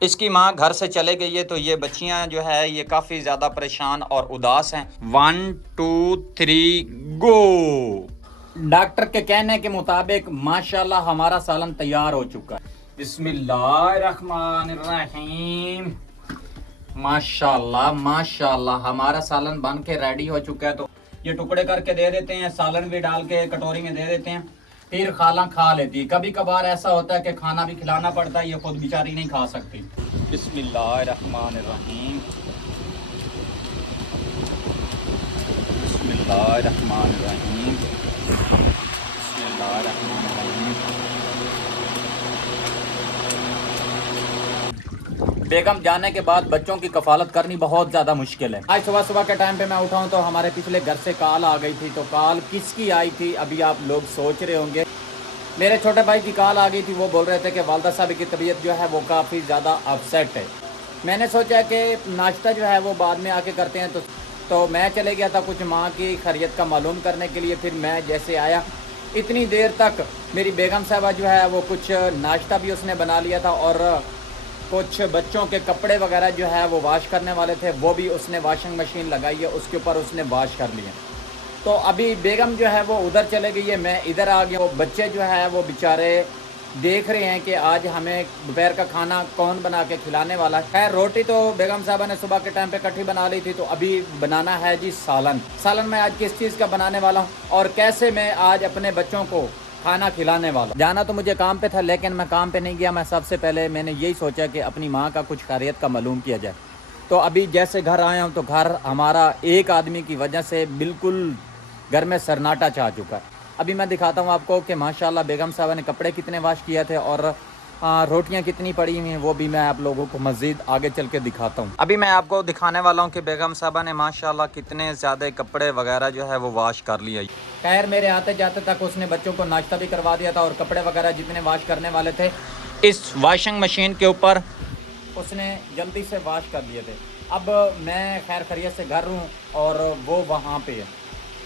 इसकी माँ घर से चले गई है तो ये बच्चियां जो है ये काफ़ी ज़्यादा परेशान और उदास हैं। 1 2 3 गो। डॉक्टर के कहने के मुताबिक माशाल्लाह हमारा सालन तैयार हो चुका है। बिस्मिल्लाहिर्रहमानिर्रहीम। माशाल्लाह माशाल्लाह हमारा सालन बन के रेडी हो चुका है। तो ये टुकड़े करके दे देते हैं, सालन भी डाल के कटोरी में दे देते हैं, फिर खाला खा लेती है। कभी कभार ऐसा होता है कि खाना भी खिलाना पड़ता है, ये खुद बेचारी नहीं खा सकती। बिस्मिल्लाहिर्रहमानिर्रहीम। बिस्मिल्लाहिर्रहमानिर्रहीम। बेगम जाने के बाद बच्चों की कफालत करनी बहुत ज़्यादा मुश्किल है। आज सुबह सुबह के टाइम पे मैं उठाऊं तो हमारे पिछले घर से कॉल आ गई थी। तो कॉल किसकी आई थी अभी आप लोग सोच रहे होंगे। मेरे छोटे भाई की कॉल आ गई थी। वो बोल रहे थे कि वालदा साहब की तबीयत जो है वो काफ़ी ज़्यादा अपसेट है। मैंने सोचा कि नाश्ता जो है वो बाद में आके करते हैं। तो मैं चले गया था कुछ माँ की खैरियत का मालूम करने के लिए। फिर मैं जैसे आया इतनी देर तक मेरी बेगम साहबा जो है वो कुछ नाश्ता भी उसने बना लिया था और कुछ बच्चों के कपड़े वगैरह जो है वो वॉश करने वाले थे, वो भी उसने वॉशिंग मशीन लगाई है, उसके ऊपर उसने वॉश कर लिए। तो अभी बेगम जो है वो उधर चले गई है, मैं इधर आ गया। वो बच्चे जो है वो बेचारे देख रहे हैं कि आज हमें दोपहर का खाना कौन बना के खिलाने वाला है। खैर रोटी तो बेगम साहबा ने सुबह के टाइम पे इकट्ठी बना ली थी। तो अभी बनाना है जी सालन। सालन मैं आज किस चीज़ का बनाने वाला हूँ और कैसे मैं आज अपने बच्चों को खाना खिलाने वाला। जाना तो मुझे काम पे था लेकिन मैं काम पे नहीं गया। मैं सबसे पहले मैंने यही सोचा कि अपनी माँ का कुछ खैरियत का मालूम किया जाए। तो अभी जैसे घर आया हूँ तो घर हमारा एक आदमी की वजह से बिल्कुल घर में सन्नाटा छा चुका है। अभी मैं दिखाता हूँ आपको कि माशाल्लाह बेगम साहबा ने कपड़े कितने वॉश किए थे और रोटियां कितनी पड़ी हुई हैं, वो भी मैं आप लोगों को मज़ीद आगे चल के दिखाता हूँ। अभी मैं आपको दिखाने वाला हूँ कि बेगम साहबा ने माशाल्लाह कितने ज़्यादा कपड़े वगैरह जो है वो वॉश कर लिया। खैर मेरे आते जाते तक उसने बच्चों को नाश्ता भी करवा दिया था और कपड़े वगैरह जितने वॉश करने वाले थे इस वॉशिंग मशीन के ऊपर उसने जल्दी से वॉश कर दिए थे। अब मैं खैर खैरियत से घर हूँ और वो वहाँ पे है।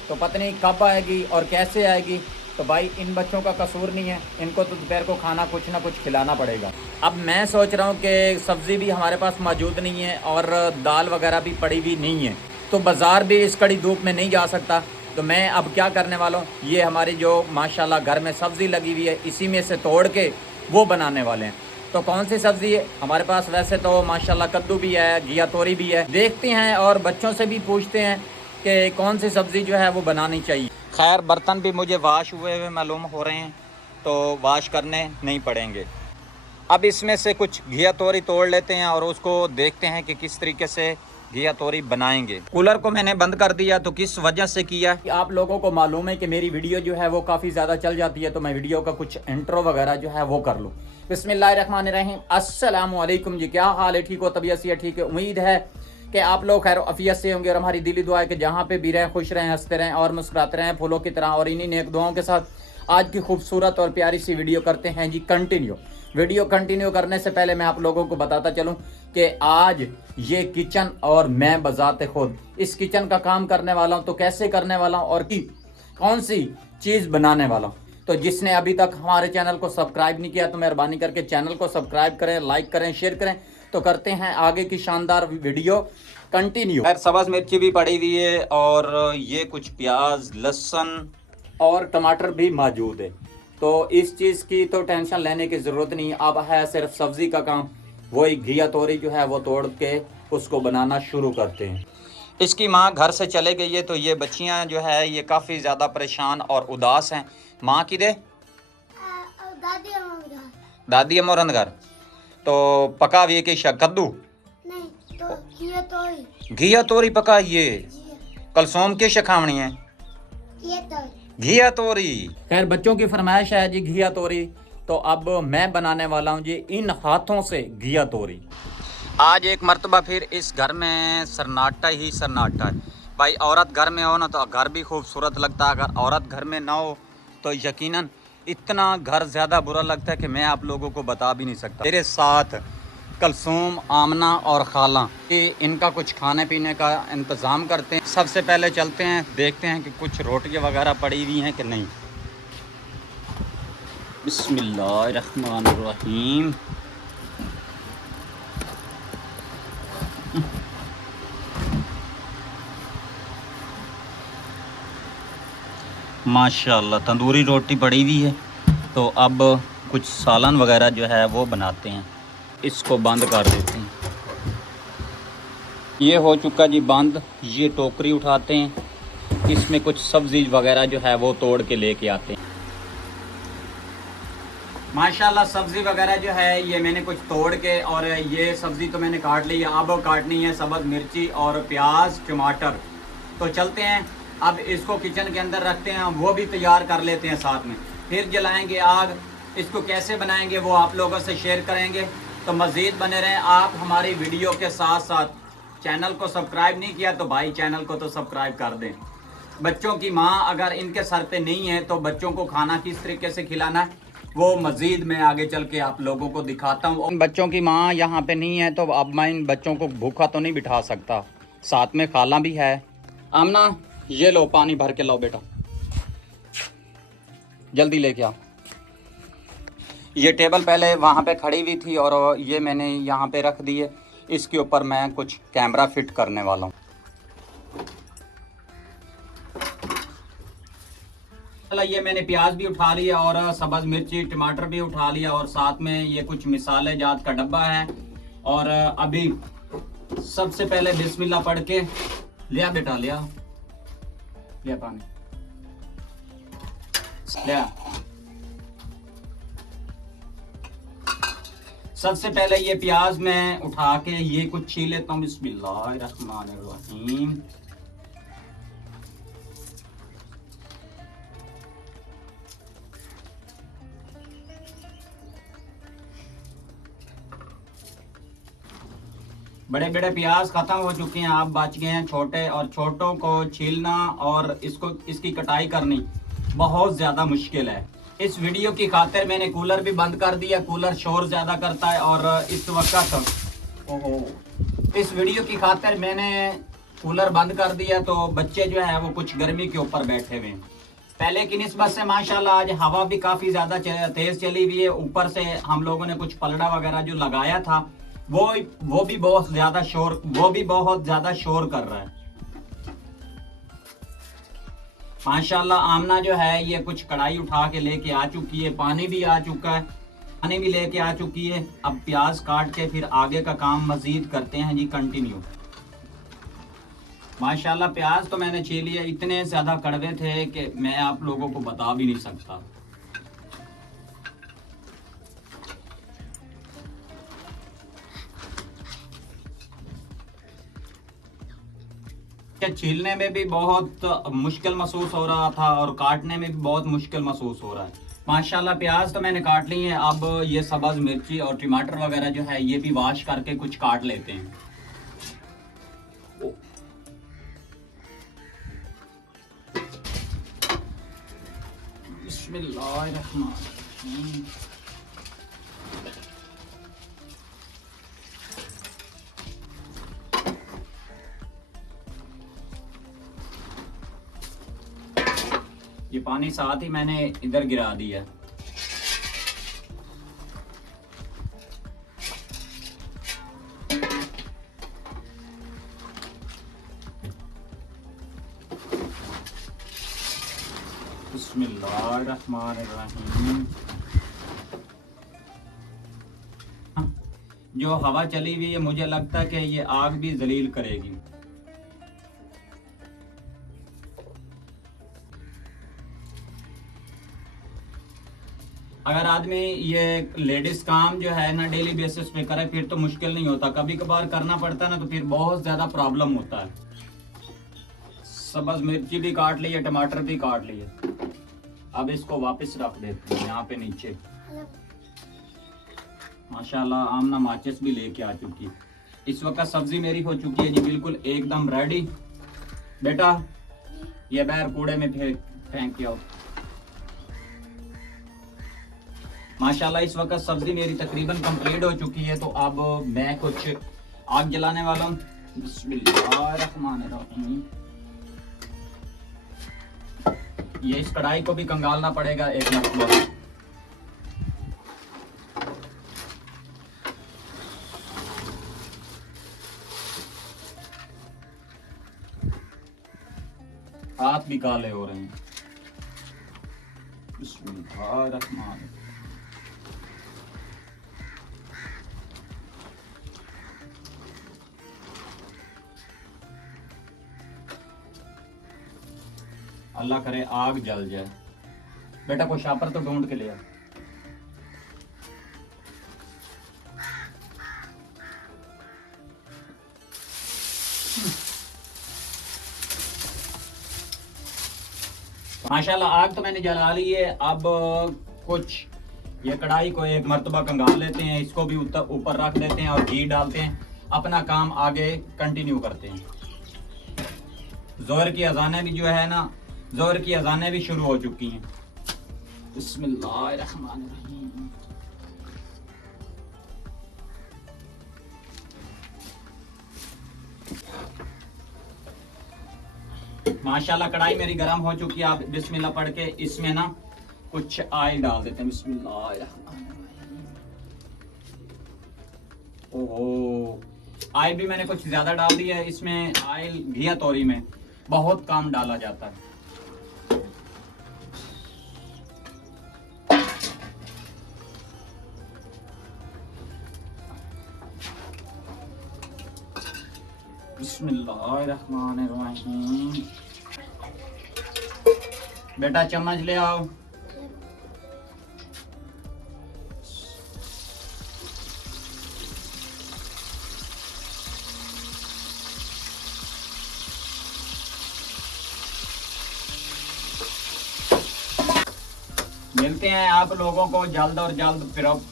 तो पता नहीं कब आएगी और कैसे आएगी। तो भाई इन बच्चों का कसूर नहीं है, इनको तो दोपहर को खाना कुछ ना कुछ खिलाना पड़ेगा। अब मैं सोच रहा हूँ कि सब्ज़ी भी हमारे पास मौजूद नहीं है और दाल वगैरह भी पड़ी हुई नहीं है। तो बाज़ार भी इस कड़ी धूप में नहीं जा सकता। तो मैं अब क्या करने वाला हूँ, ये हमारी जो माशाल्लाह घर में सब्ज़ी लगी हुई है इसी में से तोड़ के वो बनाने वाले हैं। तो कौन सी सब्ज़ी है हमारे पास? वैसे तो माशाल्लाह कद्दू भी है, घिया तोरी भी है। देखते हैं और बच्चों से भी पूछते हैं कि कौन सी सब्ज़ी जो है वो बनानी चाहिए। खैर बर्तन भी मुझे वाश हुए मालूम हो रहे हैं तो वाश करने नहीं पड़ेंगे। अब इसमें से कुछ घिया तोरी तोड़ लेते हैं और उसको देखते हैं कि किस तरीके से घिया तोरी बनाएंगे। कूलर को मैंने बंद कर दिया तो किस वजह से किया? आप लोगों को मालूम है कि मेरी वीडियो जो है वो काफ़ी ज़्यादा चल जाती है, तो मैं वीडियो का कुछ इंट्रो वगैरह जो है वो कर लूँ। बिस्मिल्लाहिर्रहमानिर्रहीम। अस्सलाम वालेकुम जी, क्या हाल है? ठीक हो? तबीयत से ठीक है? उम्मीद है कि आप लोग खैर अफियत से होंगे और हमारी दिली दुआ है कि जहाँ पे भी रहें खुश रहें, हंसते रहें और मुस्कुराते रहें फूलों की तरह। और इन्हीं नेक दुआओं के साथ आज की खूबसूरत और प्यारी सी वीडियो करते हैं जी कंटिन्यू। वीडियो कंटिन्यू करने से पहले मैं आप लोगों को बताता चलूं कि आज ये किचन और मैं बजाते खुद इस किचन का काम करने वाला हूं। तो कैसे करने वाला हूं और कौन सी चीज़ बनाने वाला हूं। तो जिसने अभी तक हमारे चैनल को सब्सक्राइब नहीं किया तो मेहरबानी करके चैनल को सब्सक्राइब करें, लाइक करें, शेयर करें। तो करते हैं आगे की शानदार वीडियो कंटिन्यू। खैर सब्ज़ मिर्ची भी पड़ी हुई है और ये कुछ प्याज, लहसुन और टमाटर भी मौजूद है। तो इस चीज़ की तो टेंशन लेने की ज़रूरत नहीं। अब है सिर्फ सब्ज़ी का काम। वही घिया तोरी जो है वो तोड़ के उसको बनाना शुरू करते हैं। इसकी माँ घर से चले गई है तो ये बच्चियाँ जो है ये काफ़ी ज़्यादा परेशान और उदास हैं। माँ की दे दादी अमोरन घर तो पका हुई कि कद्दू नहीं तो घिया तोरी पका। ये कलसोम के शखावणी है घिया तोरी। खैर बच्चों की फरमाइश है जी घिया तोरी। तो अब मैं बनाने वाला हूँ जी इन हाथों से घिया तोरी। आज एक मर्तबा फिर इस घर में सन्नाटा ही सन्नाटा है। भाई औरत घर में हो ना तो घर भी खूबसूरत लगता है, अगर औरत घर में ना हो तो यकीनन इतना घर ज़्यादा बुरा लगता है कि मैं आप लोगों को बता भी नहीं सकता। मेरे साथ कलसूम, आमना और खाला इनका कुछ खाने पीने का इंतज़ाम करते हैं। सबसे पहले चलते हैं देखते हैं कि कुछ रोटियां वगैरह पड़ी हुई हैं कि नहीं। बिस्मिल्लाहिर्रहमानिर्रहीम। माशाल्लाह तंदूरी रोटी पड़ी हुई है, तो अब कुछ सालन वगैरह जो है वो बनाते हैं। इसको बंद कर देते हैं। ये हो चुका जी बंद। ये टोकरी उठाते हैं, इसमें कुछ सब्ज़ी वगैरह जो है वो तोड़ के लेके आते हैं। माशाल्लाह सब्ज़ी वगैरह जो है ये मैंने कुछ तोड़ के, और ये सब्ज़ी तो मैंने काट ली है। अब काटनी है सब्ज़ मिर्ची और प्याज टमाटर। तो चलते हैं, अब इसको किचन के अंदर रखते हैं, वो भी तैयार कर लेते हैं साथ में। फिर जलाएंगे आग। इसको कैसे बनाएंगे वो आप लोगों से शेयर करेंगे, तो मज़ीद बने रहें आप हमारी वीडियो के साथ साथ। चैनल को सब्सक्राइब नहीं किया तो भाई चैनल को तो सब्सक्राइब कर दें। बच्चों की माँ अगर इनके सर पे नहीं है तो बच्चों को खाना किस तरीके से खिलाना है वो मज़ीद मैं आगे चल के आप लोगों को दिखाता हूँ। बच्चों की माँ यहाँ पे नहीं है तो अब मैं इन बच्चों को भूखा तो नहीं बिठा सकता, साथ में खाला भी है। आमना ये लो पानी भर के लाओ बेटा, जल्दी लेके आओ। ये टेबल पहले वहाँ पे खड़ी हुई थी और ये मैंने यहाँ पे रख दी है। इसके ऊपर मैं कुछ कैमरा फिट करने वाला हूँ। ये मैंने प्याज भी उठा लिया और सब्ज़ मिर्ची टमाटर भी उठा लिया, और साथ में ये कुछ मिसाले जात का डब्बा है। और अभी सबसे पहले बिस्मिल्लाह पढ़ के लिया बेटा, लिया पानी लिया। सबसे पहले ये प्याज मैं उठा के ये कुछ छील लेता हूँ। बिस्मिल्लाहिर्रहमानिर्रहीम। बड़े बड़े प्याज खत्म हो चुके हैं, आप बच गए हैं छोटे, और छोटों को छीलना और इसकी कटाई करनी बहुत ज़्यादा मुश्किल है। इस वीडियो की खातिर मैंने कूलर भी बंद कर दिया, कूलर शोर ज़्यादा करता है। और इस वीडियो की खातिर मैंने कूलर बंद कर दिया, तो बच्चे जो है वो कुछ गर्मी के ऊपर बैठे हुए हैं। पहले की निस्बत से माशाल्लाह आज हवा भी काफ़ी ज़्यादा तेज़ चली हुई है। ऊपर से हम लोगों ने कुछ पलड़ा वगैरह जो लगाया था वो भी बहुत ज़्यादा शोर कर रहा है। माशाल्लाह आमना जो है ये कुछ कढ़ाई उठा के लेके आ चुकी है, पानी भी आ चुका है, पानी भी लेके आ चुकी है। अब प्याज काट के फिर आगे का काम मजीद करते हैं जी कंटिन्यू। माशाल्लाह प्याज तो मैंने छील लिए, इतने ज़्यादा कड़वे थे कि मैं आप लोगों को बता भी नहीं सकता। छीलने में भी बहुत मुश्किल महसूस हो रहा था और काटने में भी बहुत मुश्किल महसूस हो रहा है। माशाल्लाह प्याज तो मैंने काट ली है। अब ये सब्ज़ मिर्ची और टमाटर वगैरह जो है ये भी वॉश करके कुछ काट लेते हैं। बिस्मिल्लाहिर्रहमानिर्रहीम। ये पानी साथ ही मैंने इधर गिरा दिया। बिस्मिल्लाहिर्रहमानिर्रहीम। जो हवा चली हुई है मुझे लगता है कि ये आग भी जलील करेगी। अगर आदमी ये लेडीज काम जो है ना डेली बेसिस पे करे फिर तो मुश्किल नहीं होता, कभी कभार करना पड़ता है ना तो फिर बहुत ज्यादा प्रॉब्लम होता है। सब्ज़ मिर्ची भी काट ली है, टमाटर भी काट लिए। अब इसको वापस रख देते हैं यहाँ पे नीचे। माशाल्लाह आमना माचिस भी लेके आ चुकी है। इस वक्त सब्जी मेरी हो चुकी है जी बिल्कुल एकदम रेडी। बेटा ये बाहर कूड़े में फेंक के आओ। माशाल्लाह इस वक्त सब्जी मेरी तकरीबन कंप्लीट हो चुकी है, तो अब मैं कुछ आग जलाने वाला हूँ। बिस्मिल्लाहिर्रहमानिर्रहीम। ये इस कढ़ाई को भी कंगालना पड़ेगा एक मरतबा। हाथ भी काले हो रहे हैं। बिस्मिल्लाहिर्रहमान। अल्लाह करे आग जल जाए। बेटा कोई शापर तो ढूंढ के ले आ। माशाल्लाह आग तो मैंने जला ली है। अब कुछ ये कढ़ाई को एक मर्तबा कंगाल लेते हैं, इसको भी ऊपर रख देते हैं और घी डालते हैं, अपना काम आगे कंटिन्यू करते हैं। जोहर की अजानें भी जो है ना, जोहर की अजानें भी शुरू हो चुकी हैं। बिस्मिल्लाहिर्रहमानिर्रहीम। माशाल्लाह कढ़ाई मेरी गर्म हो चुकी है। आप बिस्मिल्लाह पढ़ के इसमें ना कुछ ऑयल डाल देते हैं। बिस्मिल्लाहिर्रहमानिर्रहीम। ओहो, ऑयल भी मैंने कुछ ज्यादा डाल दिया है इसमें। ऑयल घिया तोरी में बहुत कम डाला जाता है। बिस्मिल्लाहिर्रहमानिर्रहीम। बेटा चम्मच ले आओ। मिलते हैं आप लोगों को जल्द और जल्द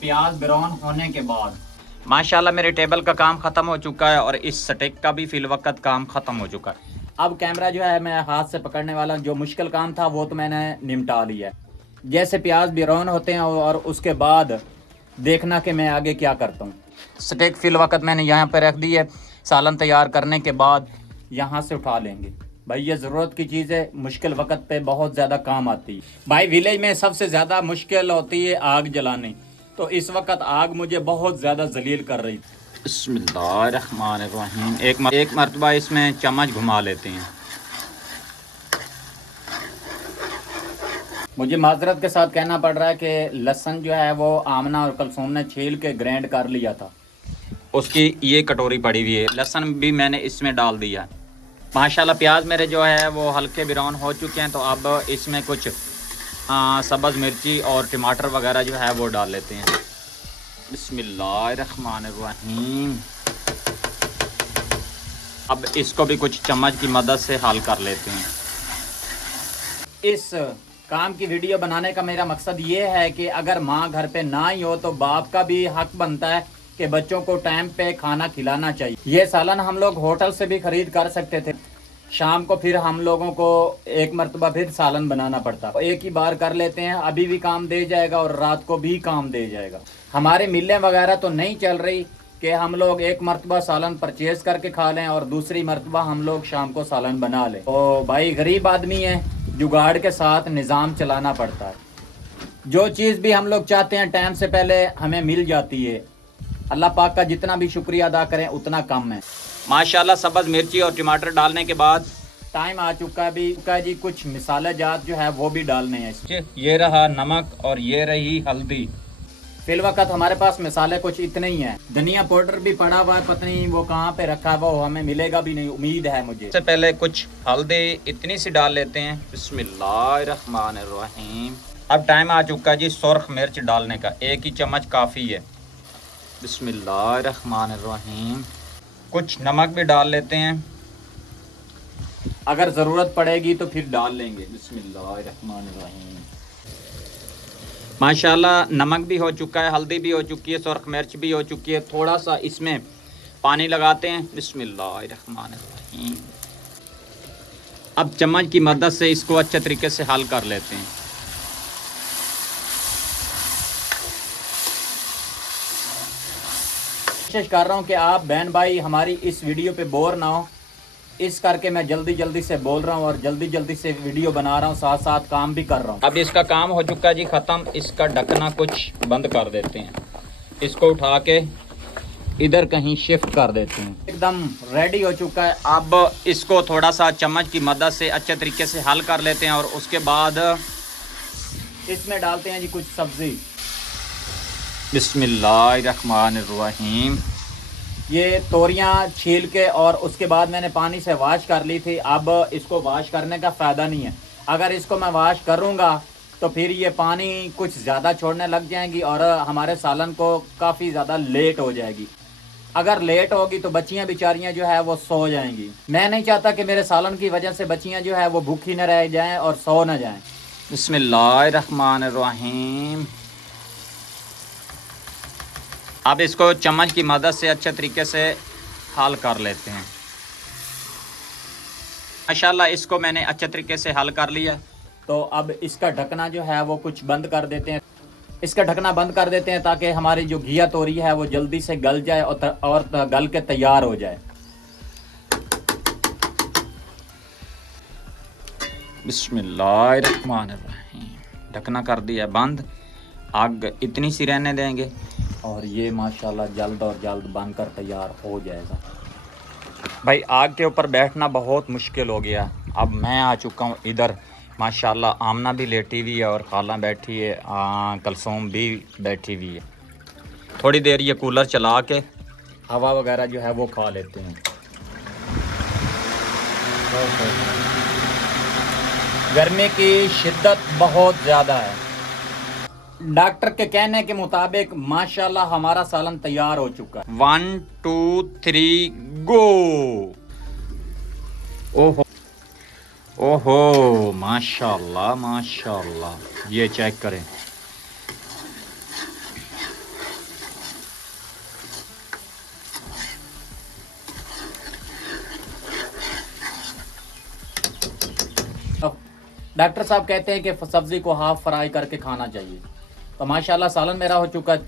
प्याज ब्राउन होने के बाद। माशाल्लाह मेरे टेबल का काम ख़त्म हो चुका है और इस स्टेक का भी फिल वक्त काम ख़त्म हो चुका है। अब कैमरा जो है मैं हाथ से पकड़ने वाला, जो मुश्किल काम था वो तो मैंने निपटा लिया है। जैसे प्याज ब्राउन होते हैं और उसके बाद देखना कि मैं आगे क्या करता हूँ। स्टेक फिल वक्त मैंने यहाँ पर रख दी है। सालन तैयार करने के बाद यहाँ से उठा लेंगे। भाई ये ज़रूरत की चीज़ है, मुश्किल वक्त पे बहुत ज़्यादा काम आती है। भाई विलेज में सबसे ज़्यादा मुश्किल होती है आग जलाने, तो इस वक्त आग मुझे बहुत ज़्यादा जलील कर रही थी। बिस्मिल्लाहिर्रहमानिर्रहीम। एक मरतबा इसमें चम्मच घुमा लेते हैं। मुझे माजरत के साथ कहना पड़ रहा है कि लहसुन जो है वो आमना और कलसूम ने छील के ग्राइंड कर लिया था, उसकी ये कटोरी पड़ी हुई है। लहसुन भी मैंने इसमें डाल दिया है। माशाल्लाह प्याज मेरे जो है वो हल्के ब्राउन हो चुके हैं। तो अब इसमें कुछ सब्ज़ मिर्ची और टमाटर वगैरह जो है वो डाल लेते हैं। बिस्मिल्लाहिर्रहमानिर्रहीम। अब इसको भी कुछ चम्मच की मदद से हल कर लेते हैं। इस काम की वीडियो बनाने का मेरा मकसद ये है कि अगर माँ घर पे ना ही हो तो बाप का भी हक बनता है कि बच्चों को टाइम पे खाना खिलाना चाहिए। ये सालन हम लोग होटल से भी खरीद कर सकते थे, शाम को फिर हम लोगों को एक मरतबा फिर सालन बनाना पड़ता। एक ही बार कर लेते हैं, अभी भी काम दे जाएगा और रात को भी काम दे जाएगा। हमारे मिलें वगैरह तो नहीं चल रही कि हम लोग एक मरतबा सालन परचेज करके खा लें और दूसरी मरतबा हम लोग शाम को सालन बना लें। तो भाई गरीब आदमी है, जुगाड़ के साथ निज़ाम चलाना पड़ता है। जो चीज़ भी हम लोग चाहते हैं टाइम से पहले हमें मिल जाती है। अल्लाह पाक का जितना भी शुक्रिया अदा करें उतना कम है। माशाल्लाह सब्ज़ मिर्ची और टमाटर डालने के बाद टाइम आ चुका है भी जी, कुछ मिसाला जात जो है वो भी डालने हैं। ये रहा नमक और ये रही हल्दी। फिल वक्त हमारे पास मिसाले कुछ इतने ही हैं। धनिया पाउडर भी पड़ा हुआ है, पता नहीं वो कहाँ पे रखा हुआ, वो हमें मिलेगा भी नहीं, उम्मीद है मुझे। सबसे पहले कुछ हल्दी इतनी सी डाल लेते हैं। बिस्मिल्लाहिर्रहमानिर्रहीम। अब टाइम आ चुका है जी सुर्ख मिर्च डालने का, एक ही चम्मच काफ़ी है। बिस्मिल्लाहिर्रहमानिर्रहीम। कुछ नमक भी डाल लेते हैं, अगर ज़रूरत पड़ेगी तो फिर डाल लेंगे। बिस्मिल्लाहिर्रहमानिर्रहीम। माशाल्लाह नमक भी हो चुका है, हल्दी भी हो चुकी है, सुर्ख मिर्च भी हो चुकी है। थोड़ा सा इसमें पानी लगाते हैं। बिस्मिल्लाहिर्रहमानिर्रहीम। अब चम्मच की मदद से इसको अच्छे तरीके से हल कर लेते हैं। कोशिश कर रहा हूँ कि आप बहन भाई हमारी इस वीडियो पे बोर ना हो, इस करके मैं जल्दी जल्दी से बोल रहा हूँ और जल्दी जल्दी से वीडियो बना रहा हूँ, साथ साथ काम भी कर रहा हूँ। अब इसका काम हो चुका है जी ख़त्म। इसका ढकना कुछ बंद कर देते हैं, इसको उठा के इधर कहीं शिफ्ट कर देते हैं। एकदम रेडी हो चुका है। अब इसको थोड़ा सा चम्मच की मदद से अच्छे तरीके से हल कर लेते हैं और उसके बाद इसमें डालते हैं जी कुछ सब्ज़ी। बिस्मिल्लाहिर्रहमानिर्रहीम। ये तोरियां छील के और उसके बाद मैंने पानी से वाश कर ली थी। अब इसको वाश करने का फ़ायदा नहीं है। अगर इसको मैं वाश करूँगा तो फिर ये पानी कुछ ज़्यादा छोड़ने लग जाएंगी और हमारे सालन को काफ़ी ज़्यादा लेट हो जाएगी। अगर लेट होगी तो बच्चियां बेचारियां जो है वो सो जाएंगी। मैं नहीं चाहता कि मेरे सालन की वजह से बच्चियां जो है वो भूखी न रह जाएं और सो न जाएं। बिस्मिल्लाहिर्रहमानिर्रहीम। अब इसको चम्मच की मदद से अच्छे तरीके से हल कर लेते हैं। माशाल्लाह इसको मैंने अच्छे तरीके से हल कर लिया। तो अब इसका ढकना जो है वो कुछ बंद कर देते हैं। इसका ढकना बंद कर देते हैं ताकि हमारी जो घिया तोरी है वो जल्दी से गल जाए और गल के तैयार हो जाए। बिस्मिल्लाहिर्रहमानिर्रहीम। ढकना कर दिया बंद। आग इतनी सी रहने देंगे और ये माशाल्लाह जल्द और जल्द बनकर तैयार हो जाएगा। भाई आग के ऊपर बैठना बहुत मुश्किल हो गया। अब मैं आ चुका हूँ इधर। माशाल्लाह आमना भी लेटी हुई है और खाला बैठी है, कलसूम भी बैठी हुई है। थोड़ी देर ये कूलर चला के हवा वगैरह जो है वो खा लेते हैं। गर्मी की शिद्दत बहुत ज़्यादा है। डॉक्टर के कहने के मुताबिक माशाल्लाह हमारा सालन तैयार हो चुका है। 1 2 3 गो। ओहो ओहो माशाल्लाह माशाल्लाह। ये चेक करें। डॉक्टर साहब कहते हैं कि सब्ज़ी को हाफ फ्राई करके खाना चाहिए। तो माशाल्लाह सालन मेरा हो चुका है।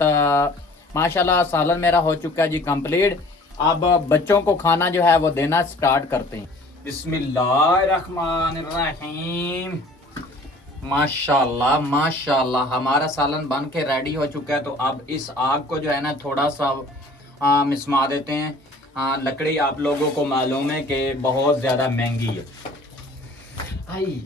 माशाल्लाह सालन मेरा हो चुका है जी कंप्लीट। अब बच्चों को खाना जो है वो देना स्टार्ट करते हैं। बिस्मिल्लाहिर्रहमानिर्रहीम। माशाल्लाह माशाल्लाह हमारा सालन बन के रेडी हो चुका है। तो अब इस आग को जो है ना थोड़ा सा मिसमा देते हैं। लकड़ी आप लोगों को मालूम है कि बहुत ज़्यादा महंगी है। आई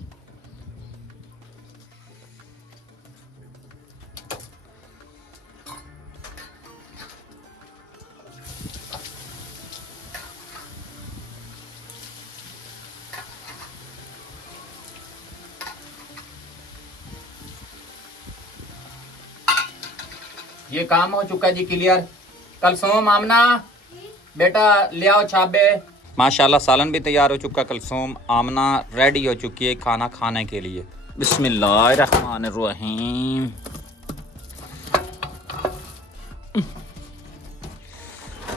ये काम हो चुका है जी क्लियर। कलसूम आमना बेटा ले आओ छाबे। माशाल्लाह सालन भी तैयार हो चुका। कलसूम आमना रेडी हो चुकी है खाना खाने के लिए। बिस्मिल्लाहिर्रहमानिर्रहीम।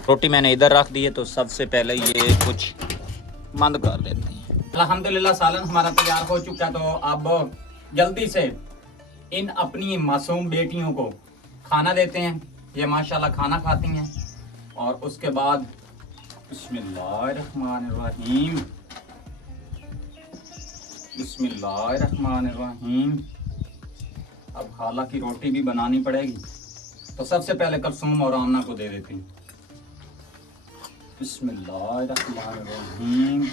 रोटी मैंने इधर रख दी है तो सबसे पहले ये कुछ बंद कर लेते हैं। अल्हम्दुलिल्लाह सालन हमारा तैयार हो चुका है। तो अब जल्दी से इन अपनी मासूम बेटियों को खाना देते हैं। ये माशाल्लाह खाना खाती हैं और उसके बाद बिस्मिल्लाहिर्रहमानिर्रहीम बिस्मिल्लाहिर्रहमानिर्रहीम। अब खाला की रोटी भी बनानी पड़ेगी तो सबसे पहले कलसूम और आमना को दे देते हैं। बिस्मिल्लाहिर्रहमानिर्रहीम।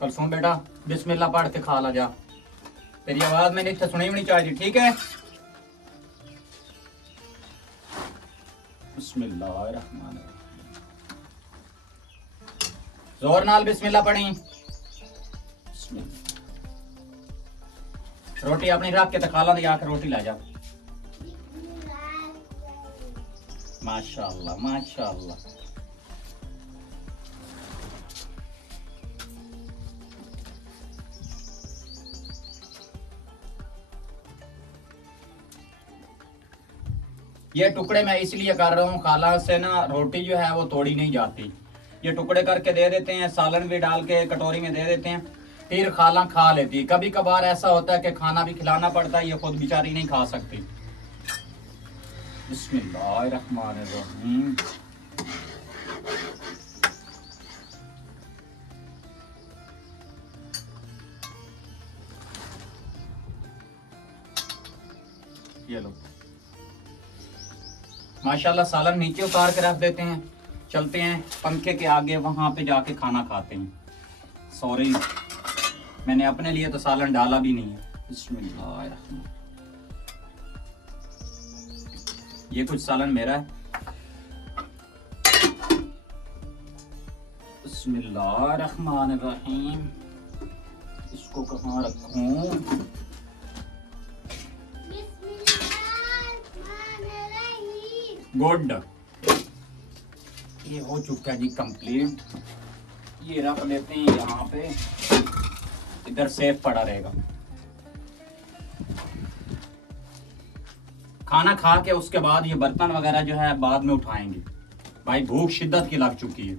कलसूम बेटा बिस्मिल्लाह पढ़ के खा ला जा। तेरी आवाज मैंने इतना सुनी भी नहीं चाहिए, ठीक है। बिस्मिल्लाहिर्रहमानिर्रहीम। जोर नाल बिस्मिल्लाह पढ़ी। रोटी अपनी रख के तकाला दे आकर रोटी ला जा। माशाल्लाह माशाल्लाह। ये टुकड़े मैं इसलिए कर रहा हूँ, खाला से ना रोटी जो है वो तोड़ी नहीं जाती। ये टुकड़े करके दे देते हैं, सालन भी डाल के कटोरी में दे देते हैं, फिर खाला खा लेती है। कभी कभार ऐसा होता है कि खाना भी खिलाना पड़ता है, ये खुद बेचारी नहीं खा सकती। बिस्मिल्लाहिर्रहमानिर्रहीम। ये लो माशाल्लाह सालन नीचे उतार के रख देते हैं। चलते हैं पंखे के आगे, वहां पे जाके खाना खाते हैं। सॉरी, मैंने अपने लिए तो सालन डाला भी नहीं है। बिस्मिल्लाह, ये कुछ सालन मेरा है। बिस्मिल्लाहिर्रहमानिर्रहीम, इसको कहाँ रखूं? गुड, ये हो चुका है जी कंप्लीट। ये रख लेते हैं यहाँ पे, इधर सेफ पड़ा रहेगा। खाना खा के उसके बाद ये बर्तन वगैरह जो है बाद में उठाएंगे। भाई भूख शिद्दत की लग चुकी है।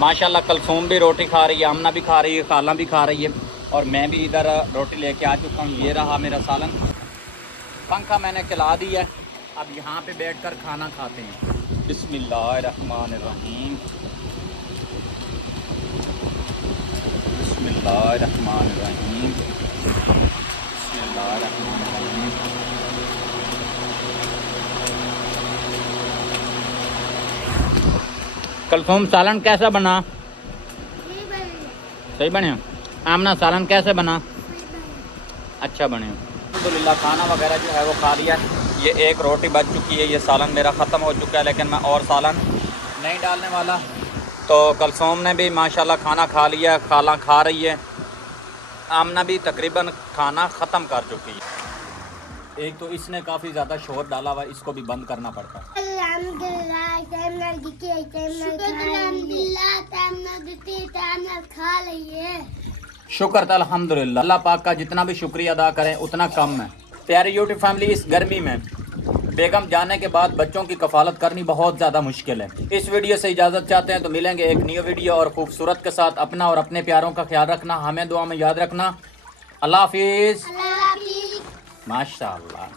माशाल्लाह कलसूम भी रोटी खा रही है, आमना भी खा रही है, खाला भी खा रही है, और मैं भी इधर रोटी लेके आ चुका हूँ। ये रहा मेरा सालन। पंखा मैंने चला दिया, अब यहाँ पे बैठकर खाना खाते हैं। बिस्मिल्लाहिर्रहमानिर्रहीम, बिस्मिल्लाहिर्रहमानिर्रहीम, बिस्मिल्लाहिर्रहमानिर्रहीम। कलसूम सालन कैसा बना? सही बने। आमना सालन कैसे बना? अच्छा बने। अल्हम्दुलिल्लाह खाना वगैरह जो है वो खा लिया। ये एक रोटी बच चुकी है, ये सालन मेरा ख़त्म हो चुका है, लेकिन मैं और सालन नहीं डालने वाला। तो कलसूम ने भी माशाल्लाह खाना खा लिया, खाला खा रही है। आमना भी तकरीबन खाना ख़त्म कर चुकी है। एक तो इसने काफ़ी ज़्यादा शोर डाला हुआ, इसको भी बंद करना पड़ता है। शुक्र था अल्हम्दुलिल्लाह। अल्लाह पाक का जितना भी शुक्रिया अदा करें उतना कम है। प्यारी यूट्यूब फैमिली, इस गर्मी में बेगम जाने के बाद बच्चों की कफालत करनी बहुत ज़्यादा मुश्किल है। इस वीडियो से इजाज़त चाहते हैं तो मिलेंगे एक न्यू वीडियो और खूबसूरत के साथ। अपना और अपने प्यारों का ख्याल रखना, हमें दुआ में याद रखना। अल्लाह हाफिज़। माशाअल्लाह।